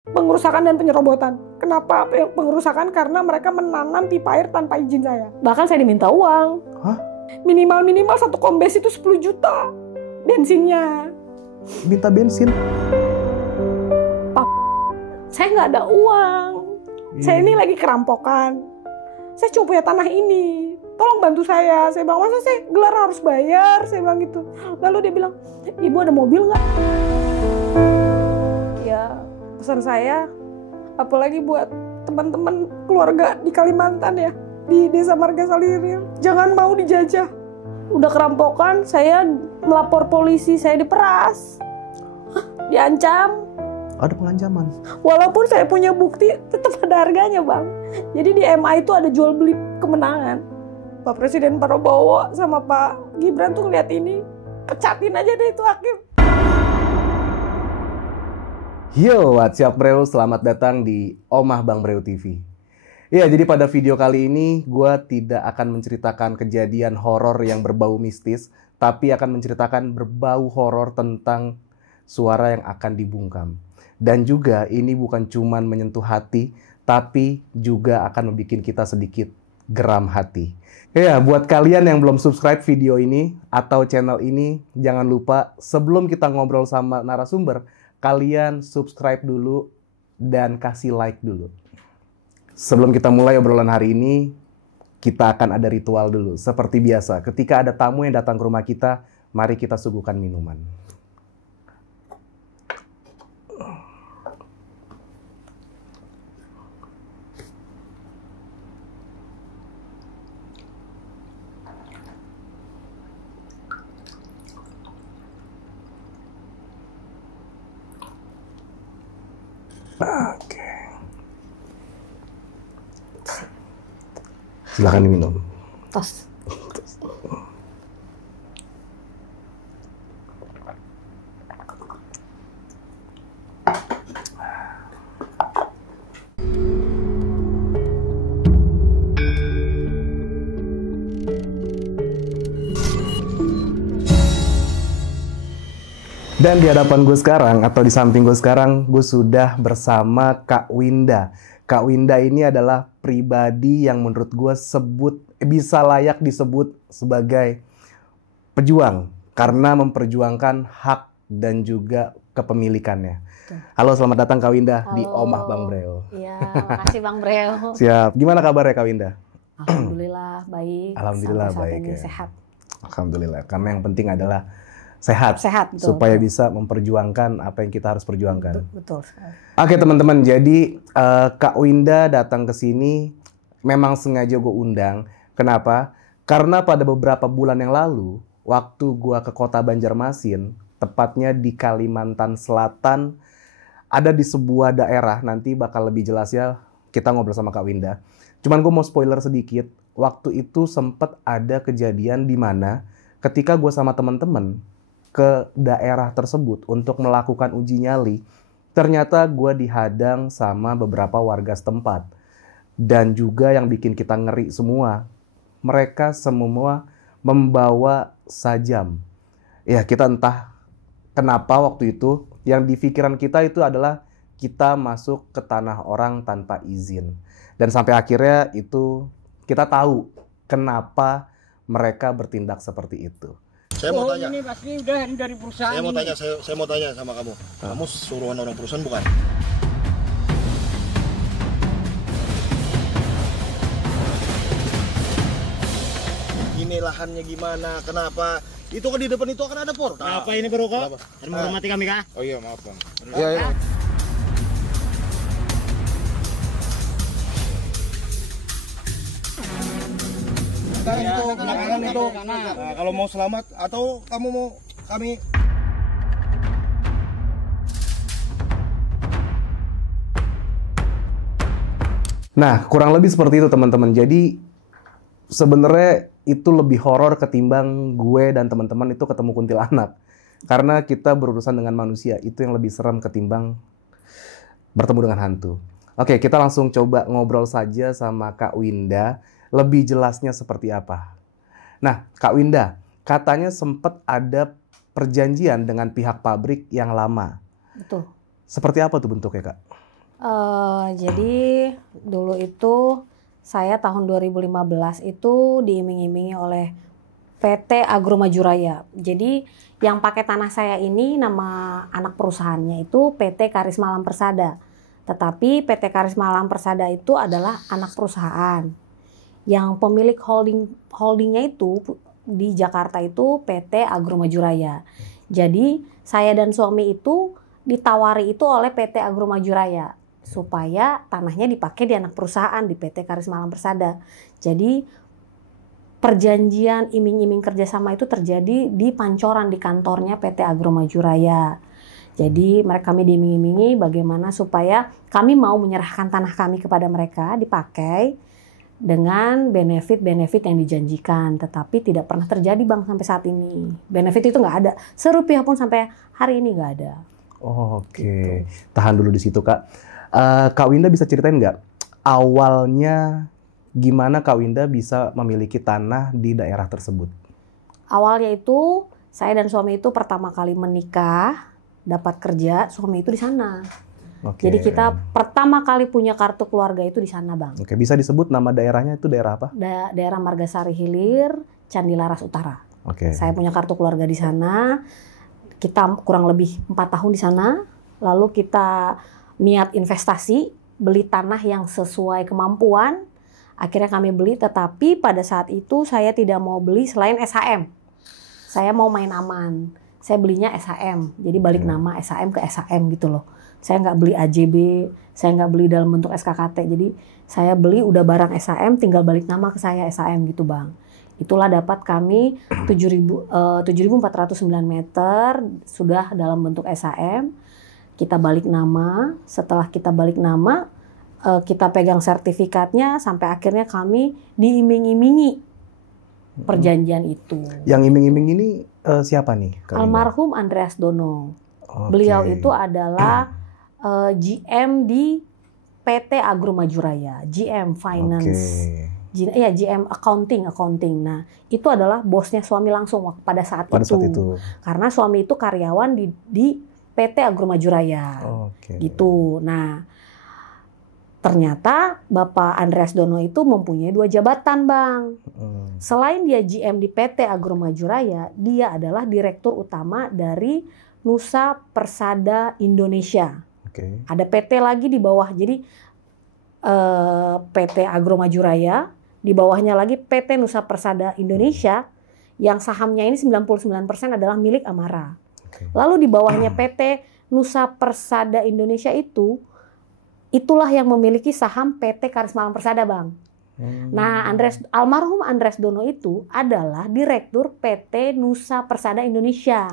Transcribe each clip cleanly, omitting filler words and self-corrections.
Pengerusakan dan penyerobotan. Kenapa pengerusakan? Karena mereka menanam pipa air tanpa izin saya. Bahkan saya diminta uang. Hah? Minimal satu kombes itu 10 juta bensinnya. Minta bensin? Saya nggak ada uang. Saya ini lagi kerampokan. Saya cuma punya tanah ini. Tolong bantu saya. Saya bilang, masa saya gelar harus bayar? Saya bilang gitu. Lalu dia bilang, ibu ada mobil nggak? Ya, pesan saya, apalagi buat teman-teman keluarga di Kalimantan ya, di Desa Margasari, jangan mau dijajah. Udah kerampokan, saya melapor polisi, saya diperas, diancam. Ada pengancaman. Walaupun saya punya bukti, tetap ada harganya, Bang. Jadi di MA itu ada jual beli kemenangan. Pak Presiden Prabowo sama Pak Gibran tuh ngeliat ini, pecatin aja deh itu hakim. Yo, what's up bro? Selamat datang di Omah Bang Breo TV. Ya, jadi pada video kali ini gue tidak akan menceritakan kejadian horor yang berbau mistis, tapi akan menceritakan berbau horor tentang suara yang akan dibungkam. Dan juga ini bukan cuman menyentuh hati, tapi juga akan membuat kita sedikit geram hati. Ya, buat kalian yang belum subscribe video ini atau channel ini, jangan lupa sebelum kita ngobrol sama narasumber, kalian subscribe dulu dan kasih like dulu. Sebelum kita mulai obrolan hari ini, kita akan ada ritual dulu. Seperti biasa, ketika ada tamu yang datang ke rumah kita, mari kita suguhkan minuman. Oke. Silakan diminum. Tos. Dan di hadapan gue sekarang, atau di samping gue sekarang, gue sudah bersama Kak Winda. Kak Winda ini adalah pribadi yang menurut gue bisa layak disebut sebagai pejuang. Karena memperjuangkan hak dan juga kepemilikannya. Halo, selamat datang Kak Winda. Halo. Di Omah Bang Breo. Iya, makasih Bang Breo. Siap. Gimana kabarnya Kak Winda? Alhamdulillah baik. Alhamdulillah Sampai saat baik ini ya. sehat. Alhamdulillah. Karena yang penting adalah sehat. Sehat, betul. Supaya bisa memperjuangkan apa yang kita harus perjuangkan. Betul. Oke teman-teman, jadi Kak Winda datang ke sini memang sengaja gue undang. Kenapa? Karena pada beberapa bulan yang lalu, waktu gue ke kota Banjarmasin, tepatnya di Kalimantan Selatan, ada di sebuah daerah, nanti bakal lebih jelas ya, kita ngobrol sama Kak Winda. Cuman gue mau spoiler sedikit, waktu itu sempat ada kejadian di mana ketika gue sama teman-teman ke daerah tersebut untuk melakukan uji nyali, ternyata gue dihadang sama beberapa warga setempat. Dan juga yang bikin kita ngeri semua, mereka semua membawa sajam. Ya, kita entah kenapa waktu itu, yang di pikiran kita itu adalah kita masuk ke tanah orang tanpa izin. Dan sampai akhirnya itu kita tahu kenapa mereka bertindak seperti itu. Saya mau tanya. Ini pasti udah ini dari perusahaan. Saya mau tanya sama kamu. Kamu suruhan orang perusahaan bukan? Ini lahannya gimana? Kenapa? Itu kan di depan itu akan ada portal. Apa ini bro kok? Kenapa? Harus menghormati kami kah? Oh iya, maaf bang. Iya. Itu makanan itu. Nah, kalau mau selamat atau kamu mau kami Nah, kurang lebih seperti itu teman-teman. Jadi sebenarnya itu lebih horor ketimbang gue dan teman-teman itu ketemu kuntilanak. Karena kita berurusan dengan manusia, itu yang lebih serem ketimbang bertemu dengan hantu. Oke, kita langsung coba ngobrol saja sama Kak Winda, lebih jelasnya seperti apa. Nah, Kak Winda, katanya sempat ada perjanjian dengan pihak pabrik yang lama. Betul. Seperti apa tuh bentuknya, Kak? Jadi dulu itu saya tahun 2015 itu diiming-imingi oleh PT Agro Maju Raya. Jadi yang pakai tanah saya ini nama anak perusahaannya itu PT Karisma Alam Persada. Tetapi PT Karisma Alam Persada itu adalah anak perusahaan. Yang pemilik holdingnya itu di Jakarta itu PT Agro Maju Raya. Jadi saya dan suami itu ditawari itu oleh PT Agro Maju Raya supaya tanahnya dipakai di anak perusahaan di PT Karisma Alam Persada. Jadi perjanjian iming-iming kerjasama itu terjadi di pancoran di kantornya PT Agro Maju Raya. Jadi kami diiming-imingi bagaimana supaya kami mau menyerahkan tanah kami kepada mereka dipakai dengan benefit-benefit yang dijanjikan. Tetapi tidak pernah terjadi Bang sampai saat ini. Benefit itu nggak ada. Serupiah pun sampai hari ini nggak ada. Oke. Tahan dulu di situ Kak. Kak Winda bisa ceritain nggak awalnya gimana Kak Winda bisa memiliki tanah di daerah tersebut? Awalnya itu saya dan suami itu pertama kali menikah, dapat kerja, suami itu di sana. Oke. Jadi kita pertama kali punya kartu keluarga itu di sana, Bang. Oke, bisa disebut nama daerahnya itu daerah apa? Daerah Margasari Hilir, Candilaras Utara. Oke. Saya punya kartu keluarga di sana. Kita kurang lebih 4 tahun di sana. Lalu kita niat investasi, beli tanah yang sesuai kemampuan. Akhirnya kami beli, tetapi pada saat itu saya tidak mau beli selain SHM. Saya mau main aman. Saya belinya SHM, jadi balik nama SHM ke SHM gitu loh. Saya nggak beli AJB, saya nggak beli dalam bentuk SKKT. Jadi saya beli udah barang SHM, tinggal balik nama ke saya SHM gitu Bang. Itulah dapat kami 7.409 meter sudah dalam bentuk SHM. Kita balik nama, setelah kita balik nama, kita pegang sertifikatnya sampai akhirnya kami diiming-imingi perjanjian itu. Yang iming-iming ini siapa nih? Kak Winda? Almarhum Andreas Dono. Oke. Beliau itu adalah GM di PT Agro Maju Raya, GM Finance. GM accounting. Nah, itu adalah bosnya suami langsung pada saat itu. Karena suami itu karyawan di PT Agro Maju Raya. Gitu. Nah, ternyata Bapak Andreas Dono itu mempunyai 2 jabatan, Bang. Selain dia GM di PT Agro Maju Raya, dia adalah direktur utama dari Nusa Persada Indonesia. Ada PT lagi di bawah. Jadi PT Agro Maju Raya, di bawahnya lagi PT Nusa Persada Indonesia yang sahamnya ini 99% adalah milik Amara. Lalu di bawahnya PT Nusa Persada Indonesia itulah yang memiliki saham PT Karisma Alam Persada, Bang. Nah, almarhum Andreas Dono itu adalah direktur PT Nusa Persada Indonesia.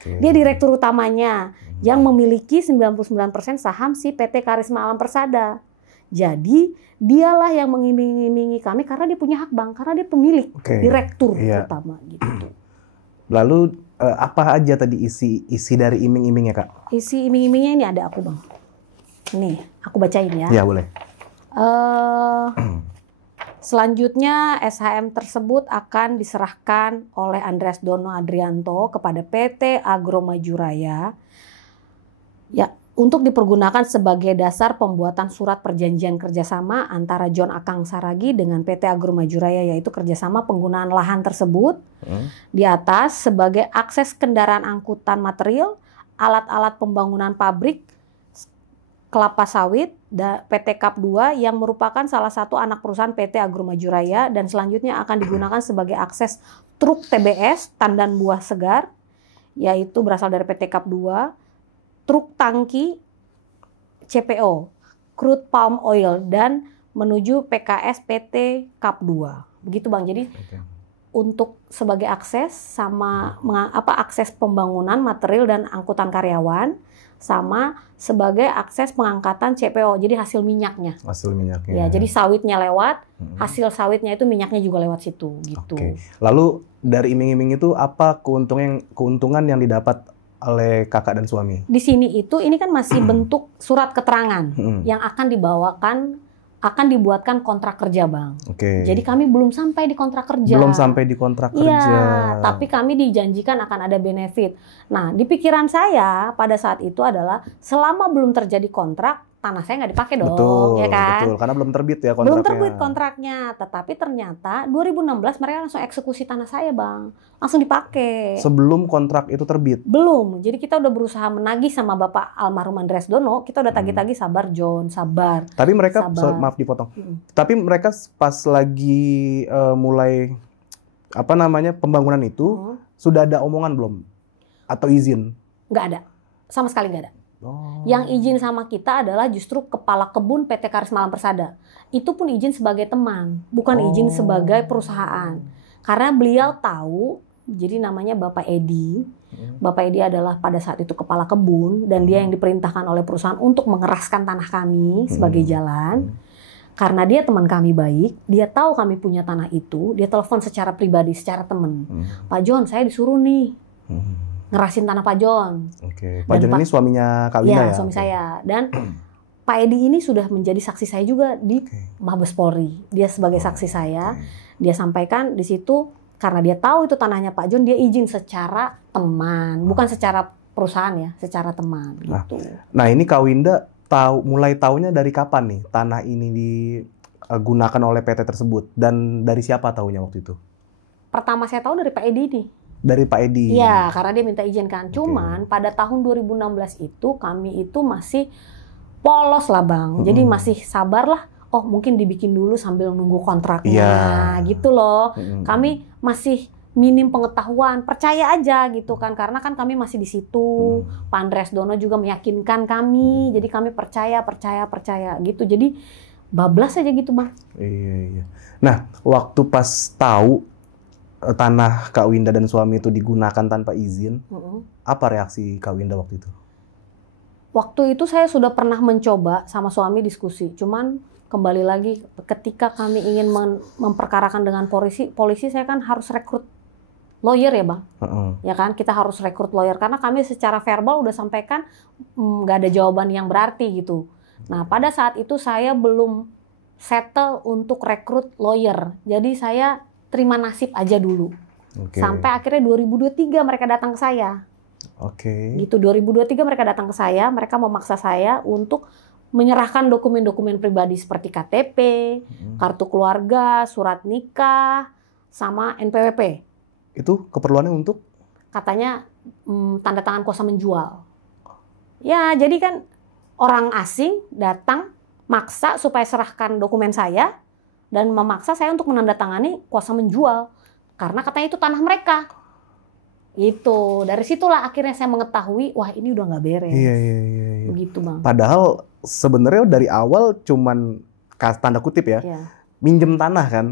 Dia direktur utamanya yang memiliki 99% saham si PT Karisma Alam Persada. Jadi, dialah yang mengiming-imingi kami karena dia punya hak, Bang, karena dia pemilik, direktur utama gitu. Lalu apa aja tadi isi dari iming-imingnya, Kak? Isi iming-imingnya ini ada aku, Bang. Nih, aku bacain ya. Ya, boleh. Selanjutnya SHM tersebut akan diserahkan oleh Andreas Dono Adrianto kepada PT Agro Maju Raya ya untuk dipergunakan sebagai dasar pembuatan surat perjanjian kerjasama antara John Akang Saragi dengan PT Agro Maju Raya, yaitu kerjasama penggunaan lahan tersebut di atas sebagai akses kendaraan angkutan material, alat-alat pembangunan pabrik kelapa sawit PT Kap 2 yang merupakan salah satu anak perusahaan PT Agro Maju Raya, dan selanjutnya akan digunakan sebagai akses truk TBS tandan buah segar, yaitu berasal dari PT Kap 2, truk tangki CPO, crude palm oil, dan menuju PKS PT Kap 2. Begitu Bang, jadi untuk sebagai akses sama akses pembangunan material dan angkutan karyawan, sama sebagai akses pengangkatan CPO, jadi hasil minyaknya. Hasil minyaknya. Ya, jadi sawitnya lewat, hasil sawitnya itu minyaknya juga lewat situ, gitu. Lalu dari iming-iming itu apa keuntungan yang didapat oleh kakak dan suami? Di sini ini kan masih bentuk surat keterangan yang akan dibuatkan kontrak kerja, Bang. Jadi kami belum sampai di kontrak kerja. Belum sampai di kontrak kerja. Iya, tapi kami dijanjikan akan ada benefit. Nah, di pikiran saya pada saat itu adalah selama belum terjadi kontrak, tanah saya nggak dipakai dong, Betul, ya kan? betul. Karena belum terbit ya kontraknya. Belum terbit kontraknya, tetapi ternyata 2016 mereka langsung eksekusi tanah saya, Bang. Langsung dipakai. Sebelum kontrak itu terbit. Belum. Jadi kita udah berusaha menagih sama Bapak almarhum Andreas Dono, kita udah tagih-tagih, sabar John, sabar. Tapi mereka, Sabar. maaf dipotong. Tapi mereka pas lagi mulai pembangunan itu sudah ada omongan belum? Atau izin? Nggak ada. Sama sekali nggak ada. Oh. Yang izin sama kita adalah justru kepala kebun PT Karis Malam Persada. Itu pun izin sebagai teman, bukan izin sebagai perusahaan. Karena beliau tahu, jadi namanya Bapak Edi. Bapak Edi adalah pada saat itu kepala kebun dan dia yang diperintahkan oleh perusahaan untuk mengeraskan tanah kami sebagai jalan. Karena dia teman kami baik, dia tahu kami punya tanah itu, dia telepon secara pribadi, secara teman. Pak John, saya disuruh nih ngerasin tanah Pak John. Oke. Pak John ini suaminya Kak Winda ya? Suami saya. Dan Pak Edi ini sudah menjadi saksi saya juga di Mabes Polri. Dia sebagai saksi saya. Dia sampaikan di situ karena dia tahu itu tanahnya Pak John, dia izin secara teman, bukan secara perusahaan ya, secara teman gitu. Nah, ini Kak Winda mulai taunya dari kapan nih tanah ini digunakan oleh PT tersebut dan dari siapa taunya waktu itu? Pertama saya tahu dari Pak Edi nih. Dari Pak Edi. Iya, karena dia minta izin kan. Cuman pada tahun 2016 itu kami itu masih polos lah, Bang. Jadi masih sabar lah. Oh, mungkin dibikin dulu sambil nunggu kontraknya gitu loh. Kami masih minim pengetahuan, percaya aja gitu kan. Karena kan kami masih di situ. Pak Andreas Dono juga meyakinkan kami. Jadi kami percaya gitu. Jadi bablas aja gitu, Bang. Iya. Nah, waktu pas tahu tanah Kak Winda dan suami itu digunakan tanpa izin, apa reaksi Kak Winda waktu itu? Waktu itu saya sudah pernah mencoba sama suami diskusi, cuman kembali lagi ketika kami ingin memperkarakan dengan polisi saya kan harus rekrut lawyer ya Bang, ya kan kita harus rekrut lawyer karena kami secara verbal udah sampaikan nggak ada jawaban yang berarti gitu. Nah pada saat itu saya belum settle untuk rekrut lawyer, jadi saya terima nasib aja dulu. Sampai akhirnya 2023 mereka datang ke saya. Gitu 2023 mereka datang ke saya, mereka memaksa saya untuk menyerahkan dokumen-dokumen pribadi seperti KTP, kartu keluarga, surat nikah, sama NPWP. Itu keperluannya untuk? Katanya tanda tangan kuasa menjual. Ya jadi kan orang asing datang maksa supaya serahkan dokumen saya dan memaksa saya untuk menandatangani kuasa menjual karena katanya itu tanah mereka. Gitu. Dari situlah akhirnya saya mengetahui wah ini udah nggak beres. Iya. Begitu Bang. Padahal sebenarnya dari awal cuman tanda kutip ya. Minjem tanah kan.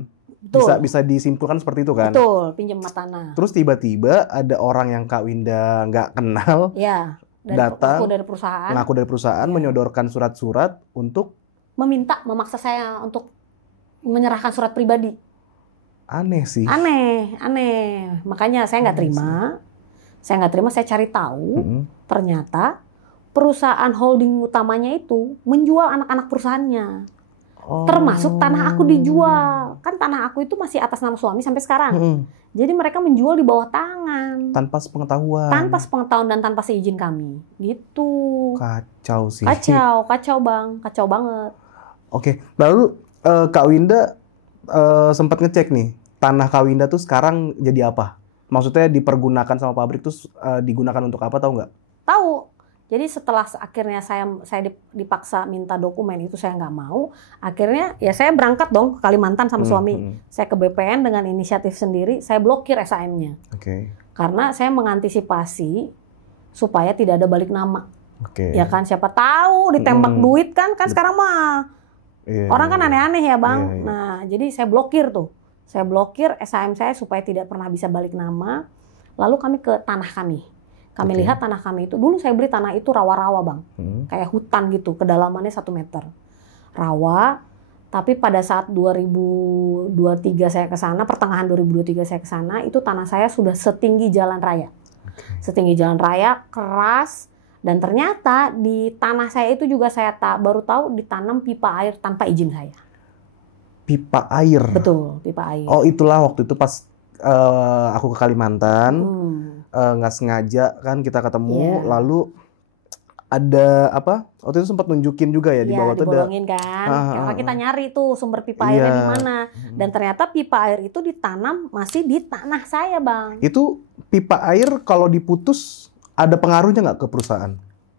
Betul. Bisa disimpulkan seperti itu kan. Betul, pinjam tanah. Terus tiba-tiba ada orang yang Kak Winda nggak kenal. Ya. Datang ngaku dari perusahaan menyodorkan surat-surat untuk memaksa saya untuk menyerahkan surat pribadi. Aneh sih. Aneh. Makanya saya nggak terima. Saya cari tahu. Ternyata perusahaan holding utamanya itu menjual anak-anak perusahaannya. Termasuk tanah aku dijual. Kan tanah aku itu masih atas nama suami sampai sekarang. Jadi mereka menjual di bawah tangan. Tanpa sepengetahuan. Dan tanpa seizin kami. Gitu. Kacau sih. Kacau Bang. Kacau banget. Oke. Lalu Kak Winda sempat ngecek nih. Tanah Kak Winda tuh sekarang jadi apa? Maksudnya dipergunakan sama pabrik tuh digunakan untuk apa, tahu nggak? Tahu. Jadi setelah akhirnya saya dipaksa minta dokumen itu saya nggak mau. Akhirnya ya saya berangkat dong ke Kalimantan sama suami. Saya ke BPN dengan inisiatif sendiri. Saya blokir SHM-nya. Karena saya mengantisipasi supaya tidak ada balik nama. Ya kan siapa tahu ditembak duit kan sekarang mah. Orang kan aneh-aneh ya Bang. Nah jadi saya blokir tuh. Saya blokir SHM saya supaya tidak pernah bisa balik nama. Lalu kami ke tanah kami. Kami lihat tanah kami itu, dulu saya beli tanah itu rawa-rawa Bang. Kayak hutan gitu, kedalamannya 1 meter. Rawa, tapi pada saat 2023 saya ke sana, pertengahan 2023 saya ke sana, itu tanah saya sudah setinggi jalan raya. Setinggi jalan raya, keras, dan ternyata di tanah saya itu juga saya baru tahu ditanam pipa air tanpa izin saya. Pipa air? Betul, pipa air. Oh itulah waktu itu pas aku ke Kalimantan. Nggak sengaja kan kita ketemu, lalu ada apa? Waktu itu sempat nunjukin juga ya di Iya, bawah tuh ada. dibolongin kan. Karena kita Ah. nyari tuh sumber pipa airnya Iya. di mana. Dan ternyata pipa air itu ditanam masih di tanah saya, Bang. Itu pipa air kalau diputus ada pengaruhnya nggak ke perusahaan?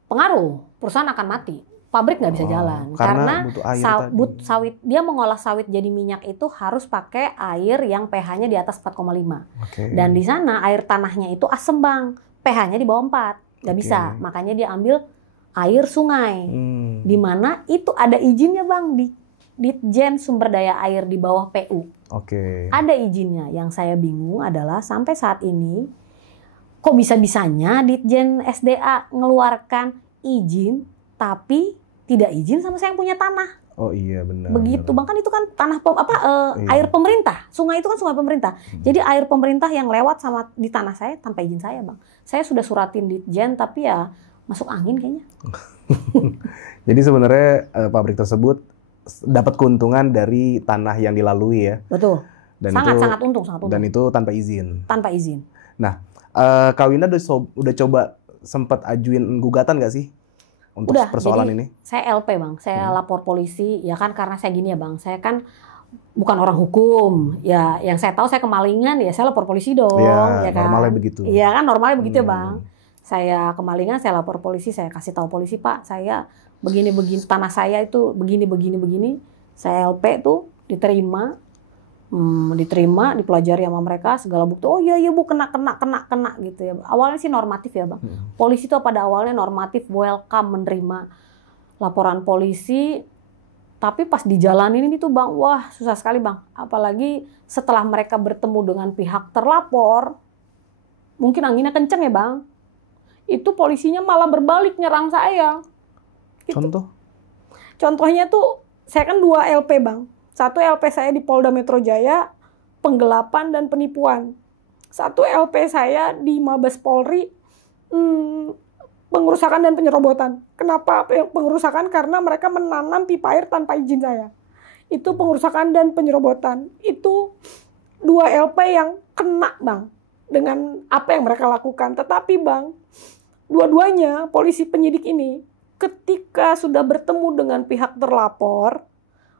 Pengaruh, perusahaan akan mati. Pabrik nggak bisa Oh, jalan. karena butuh air tadi. Sawit, dia mengolah sawit jadi minyak itu harus pakai air yang pH-nya di atas 4,5. Oke. Dan di sana air tanahnya itu asem, Bang. pH-nya di bawah 4. Nggak Oke. bisa. Makanya dia ambil air sungai. Hmm. Di mana itu ada izinnya, Bang, di Ditjen Sumber Daya Air di bawah PU. Oke. Ada izinnya. Yang saya bingung adalah sampai saat ini kok bisa-bisanya Ditjen SDA ngeluarkan izin tapi tidak izin sama saya yang punya tanah. Oh iya benar. Begitu, benar. Bang, kan itu kan tanah Iya. air pemerintah. Sungai itu kan sungai pemerintah. Jadi air pemerintah yang lewat sama di tanah saya tanpa izin saya, Bang. Saya sudah suratin Ditjen tapi ya masuk angin kayaknya. Jadi sebenarnya pabrik tersebut dapat keuntungan dari tanah yang dilalui ya. Betul. Dan Sangat untung. Dan itu tanpa izin. Tanpa izin. Kak Winda udah coba sempat ajuin gugatan nggak sih untuk Udah, persoalan jadi ini? Saya LP, Bang. Saya lapor polisi. Ya kan karena saya gini ya, Bang. Saya kan bukan orang hukum. Ya yang saya tahu saya kemalingan ya saya lapor polisi dong. Iya, Ya kan? normalnya begitu. Iya kan normalnya begitu ya, Hmm. Bang. Saya kemalingan, saya lapor polisi, saya kasih tahu polisi, Pak, saya begini tanah saya itu begini. Saya LP tuh diterima, dipelajari sama mereka segala bukti. Oh iya Bu, kena gitu ya. Awalnya sih normatif ya, Bang. Polisi tuh pada awalnya normatif, welcome menerima laporan polisi. Tapi pas dijalanin ini tuh, Bang, wah susah sekali, Bang. Apalagi setelah mereka bertemu dengan pihak terlapor, mungkin anginnya kenceng ya, Bang. Itu polisinya malah berbalik nyerang saya. Gitu. Contohnya tuh, saya kan 2 LP, Bang. Satu LP saya di Polda Metro Jaya, penggelapan dan penipuan. Satu LP saya di Mabes Polri, pengerusakan dan penyerobotan. Kenapa pengerusakan? Karena mereka menanam pipa air tanpa izin saya. Itu pengerusakan dan penyerobotan. Itu 2 LP yang kena, Bang, dengan apa yang mereka lakukan. Tetapi, Bang, dua-duanya polisi penyidik ini ketika sudah bertemu dengan pihak terlapor,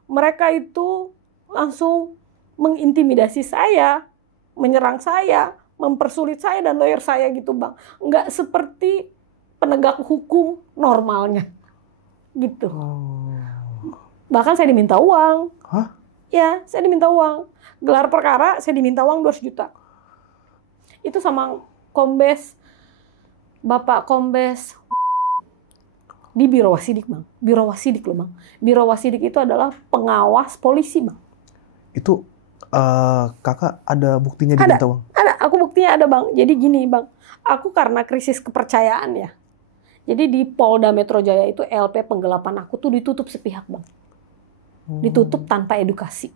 mereka itu langsung mengintimidasi saya, menyerang saya, mempersulit saya dan lawyer saya gitu, Bang. Nggak seperti penegak hukum normalnya. Gitu. Bahkan saya diminta uang. Hah? Ya, saya diminta uang. Gelar perkara saya diminta uang 200 juta. Itu sama Bapak Kombes di Biro Wasidik, Bang. Biro Wasidik loh, Bang. Biro Wasidik itu adalah pengawas polisi, Bang. Itu kakak ada buktinya diminta uang? Ada, aku buktinya ada, Bang. Jadi gini, Bang. Aku karena krisis kepercayaan ya. Jadi di Polda Metro Jaya itu LP penggelapan aku tuh ditutup sepihak, Bang. Ditutup tanpa edukasi.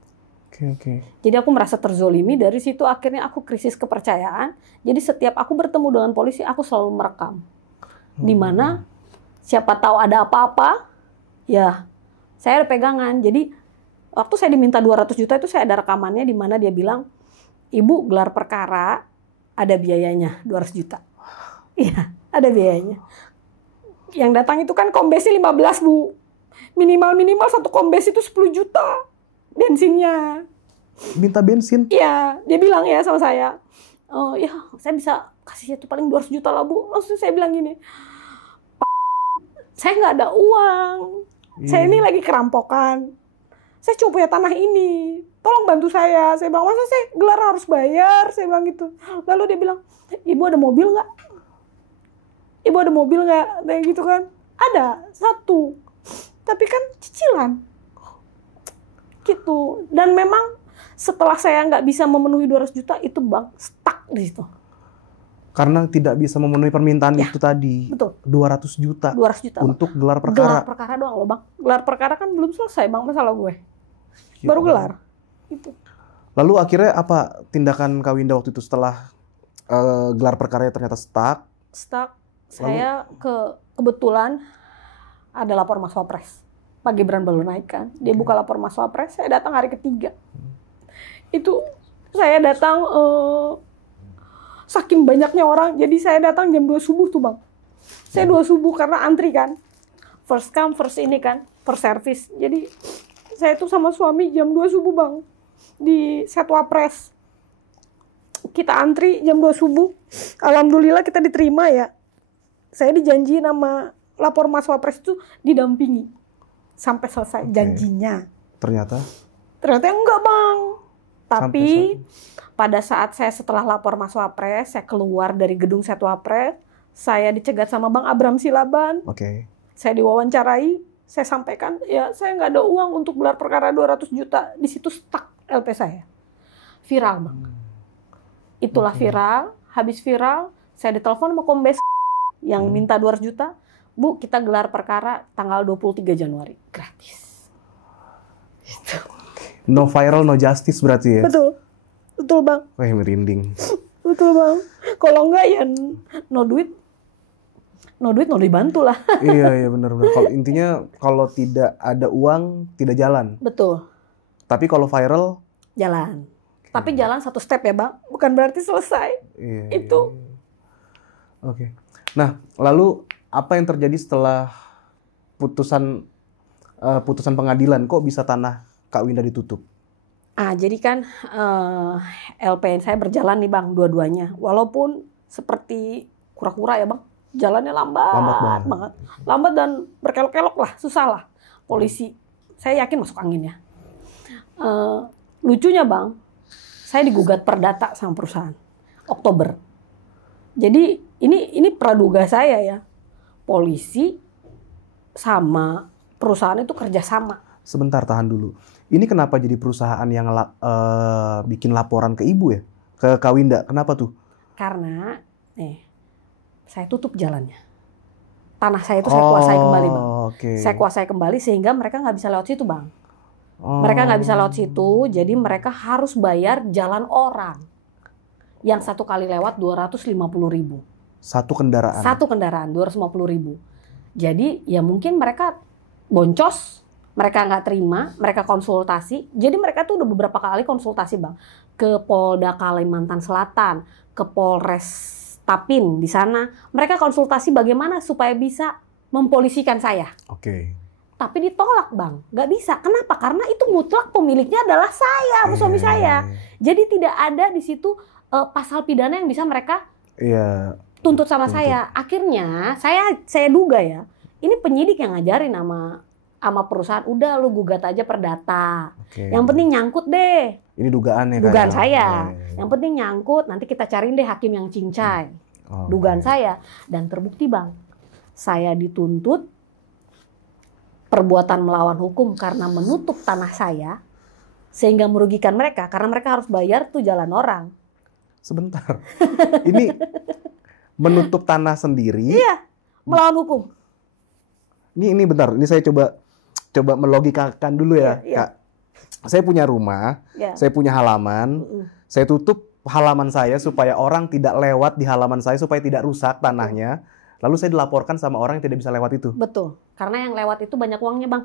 Oke. Jadi aku merasa terzolimi, dari situ akhirnya aku krisis kepercayaan. Jadi setiap aku bertemu dengan polisi, aku selalu merekam. Di mana siapa tahu ada apa-apa, ya saya ada pegangan. Jadi waktu saya diminta 200 juta itu saya ada rekamannya di mana dia bilang, Ibu gelar perkara ada biayanya 200 juta. Iya, ada biayanya. Yang datang itu kan kombesnya 15, Bu. Minimal satu kombes itu 10 juta. Bensinnya. Minta bensin? Iya, dia bilang ya sama saya. Oh ya, saya bisa kasih itu paling 200 juta lah, Bu. Langsung saya bilang gini, saya nggak ada uang. Saya ini lagi kerampokan. Saya cuma punya tanah ini. Tolong bantu saya. Saya bilang, masa saya gelar harus bayar? Saya bilang gitu. Lalu dia bilang, Ibu ada mobil nggak? Ibu ada mobil nggak? Kayak gitu kan. Ada, 1. Tapi kan cicilan. Gitu. Dan memang setelah saya nggak bisa memenuhi 200 juta, itu Bang, stuck di situ. Karena tidak bisa memenuhi permintaan itu tadi. Betul. 200 juta. 200 juta. Untuk gelar perkara. Gelar perkara doang loh, Bang. Gelar perkara kan belum selesai, Bang, masalah gue. Ya Baru Allah. gelar. Itu. Lalu akhirnya apa tindakan Kak Winda waktu itu setelah gelar perkaranya ternyata stuck? Stuck. Saya kebetulan ada lapor Mas Wapres. Pak Gibran baru naik kan. Dia buka lapor Mas Wapres, saya datang hari ketiga. Itu saya datang saking banyaknya orang, jadi saya datang jam 2 subuh tuh, Bang. Saya 2 subuh karena antri kan. First come, first ini kan. First service. Jadi saya tuh sama suami jam 2 subuh bang. Di Setwapres. Kita antri jam 2 subuh. Alhamdulillah kita diterima ya. Saya dijanji nama lapor Mas Wapres itu didampingi. Sampai selesai janjinya. Ternyata Enggak bang. Tapi pada saat saya setelah lapor Mas Wapres, saya keluar dari gedung Setwapres, saya dicegat sama Bang Abram Silaban. Saya diwawancarai, saya sampaikan, ya saya nggak ada uang untuk gelar perkara 200 juta. Di situ stuck LP saya. Viral bang. Itulah viral. Habis viral, saya ditelepon sama Kombes yang minta 200 juta. Bu, kita gelar perkara tanggal 23 Januari. Gratis. Gitu. no viral, no justice berarti ya? Betul bang. Wah, merinding. Betul bang. Kalau enggak ya no duit no dibantu lah. Iya benar. Kalau intinya kalau tidak ada uang tidak jalan. Betul. Tapi kalau viral jalan. Tapi jalan 1 step ya bang. Bukan berarti selesai. Itu. Oke. Nah, lalu apa yang terjadi setelah putusan pengadilan? Kok bisa tanah Kak Winda ditutup? Jadi kan LPN saya berjalan nih bang, dua-duanya. Walaupun seperti kura-kura ya bang, jalannya lambat banget. Lambat dan berkelok-kelok lah, susah lah. Polisi, saya yakin masuk angin ya. Lucunya bang, saya digugat perdata sama perusahaan Oktober. Jadi ini praduga saya ya. Polisi sama perusahaan itu kerjasama. Sebentar, tahan dulu. Ini kenapa jadi perusahaan yang bikin laporan ke ibu ya? Ke Kak Winda, kenapa tuh? Karena, saya tutup jalannya. Tanah saya itu saya kuasai kembali bang. Saya kuasai kembali sehingga mereka nggak bisa lewat situ bang. Mereka nggak bisa lewat situ, jadi mereka harus bayar jalan orang. Yang 1 kali lewat 250.000. Satu kendaraan? Satu kendaraan, 250.000. Jadi ya mungkin mereka boncos, mereka nggak terima, mereka konsultasi. Jadi mereka tuh udah beberapa kali konsultasi bang. Ke Polda Kalimantan Selatan, ke Polres Tapin di sana. Mereka konsultasi bagaimana supaya bisa mempolisikan saya. Tapi ditolak bang, nggak bisa. Kenapa? Karena itu mutlak pemiliknya adalah saya, suami saya. Jadi tidak ada di situ pasal pidana yang bisa mereka tuntut sama saya. Akhirnya saya duga ya, ini penyidik yang ngajarin sama perusahaan, udah lu gugat aja perdata. Yang penting nyangkut deh. Ini dugaan ya? Dugaan saya. Yang penting nyangkut, nanti kita cariin deh hakim yang cincai. Dugaan saya. Dan terbukti bang, saya dituntut perbuatan melawan hukum karena menutup tanah saya sehingga merugikan mereka karena mereka harus bayar tuh jalan orang. Sebentar, ini menutup tanah sendiri? Iya, melawan hukum. Ini bentar, ini saya coba melogikakan dulu ya, Kak. Saya punya rumah, saya punya halaman, saya tutup halaman saya supaya orang tidak lewat di halaman saya supaya tidak rusak tanahnya. Lalu saya dilaporkan sama orang yang tidak bisa lewat itu. Betul, karena yang lewat itu banyak uangnya bang.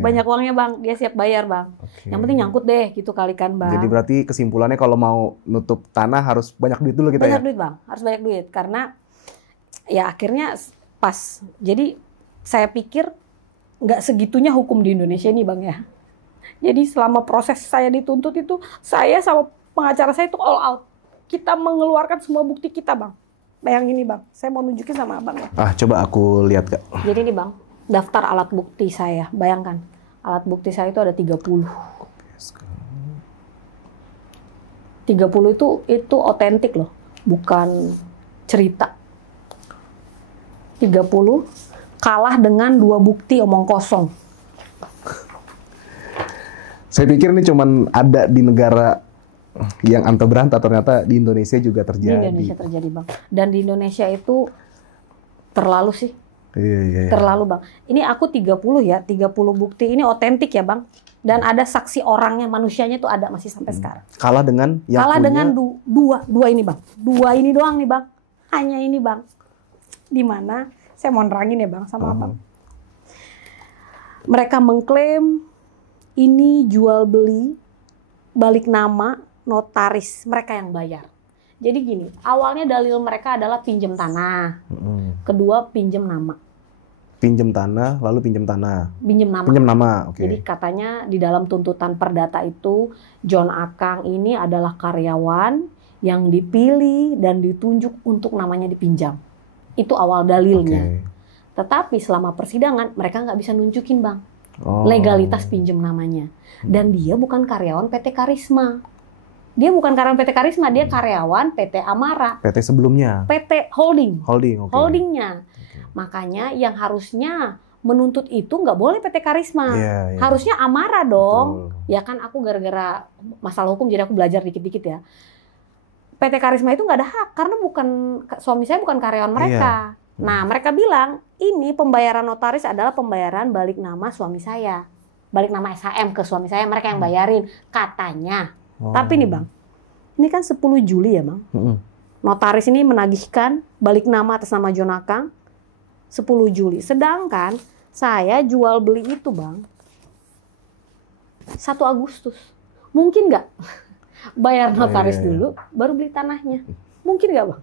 Banyak uangnya bang, dia siap bayar bang. Yang penting nyangkut deh, gitu kalikan bang. Jadi berarti kesimpulannya kalau mau nutup tanah harus banyak duit dulu kita banyak duit bang, harus banyak duit. Karena ya akhirnya pas. Jadi saya pikir nggak segitunya hukum di Indonesia ini bang ya. Jadi selama proses saya dituntut itu, saya sama pengacara saya itu all out. Kita mengeluarkan semua bukti kita bang. Bayangin ini bang, saya mau nunjukin sama abang ya. Coba aku lihat Kak. Jadi ini bang, daftar alat bukti saya. Bayangkan, alat bukti saya itu ada 30. 30 itu otentik loh, bukan cerita. 30 kalah dengan 2 bukti omong kosong. Saya pikir ini cuman ada di negara yang anta beranta, ternyata di Indonesia juga terjadi. Di Indonesia terjadi bang. Dan di Indonesia itu terlalu sih. Iya. Terlalu bang. Ini aku 30 ya, 30 bukti ini otentik ya bang. Dan ada saksi orangnya, manusianya itu ada masih sampai sekarang. Kalah dengan yang kalah punya... dengan dua ini bang. 2 ini doang nih bang. Hanya ini bang. Di mana? Saya mau nerangin ya bang sama abang. Mereka mengklaim ini jual beli, balik nama, notaris, mereka yang bayar. Jadi gini, awalnya dalil mereka adalah pinjam tanah, kedua pinjam nama. Pinjam tanah, lalu pinjam tanah. Pinjam nama. Pinjam nama, oke. Jadi katanya di dalam tuntutan perdata itu John Akang ini adalah karyawan yang dipilih dan ditunjuk untuk namanya dipinjam. Itu awal dalilnya. Oke. Tetapi selama persidangan mereka nggak bisa nunjukin bang Oh. legalitas pinjam namanya. Dan dia bukan karyawan PT Karisma. Dia bukan karyawan PT Karisma, dia karyawan PT Amara. PT sebelumnya. PT Holding. Holding, oke. Holdingnya. Makanya yang harusnya menuntut itu nggak boleh PT Karisma. Iya, iya. Harusnya Amara dong. Betul. Ya kan aku gara-gara masalah hukum jadi aku belajar dikit-dikit ya. PT Karisma itu nggak ada hak karena bukan suami saya bukan karyawan mereka. Nah mereka bilang ini pembayaran notaris adalah pembayaran balik nama suami saya, balik nama SHM ke suami saya, mereka yang bayarin katanya. Oh. Tapi nih bang, ini kan 10 Juli ya bang. Notaris ini menagihkan balik nama atas nama John Akang 10 Juli. Sedangkan saya jual beli itu bang 1 Agustus. Mungkin nggak bayar notaris dulu baru beli tanahnya? Mungkin nggak bang?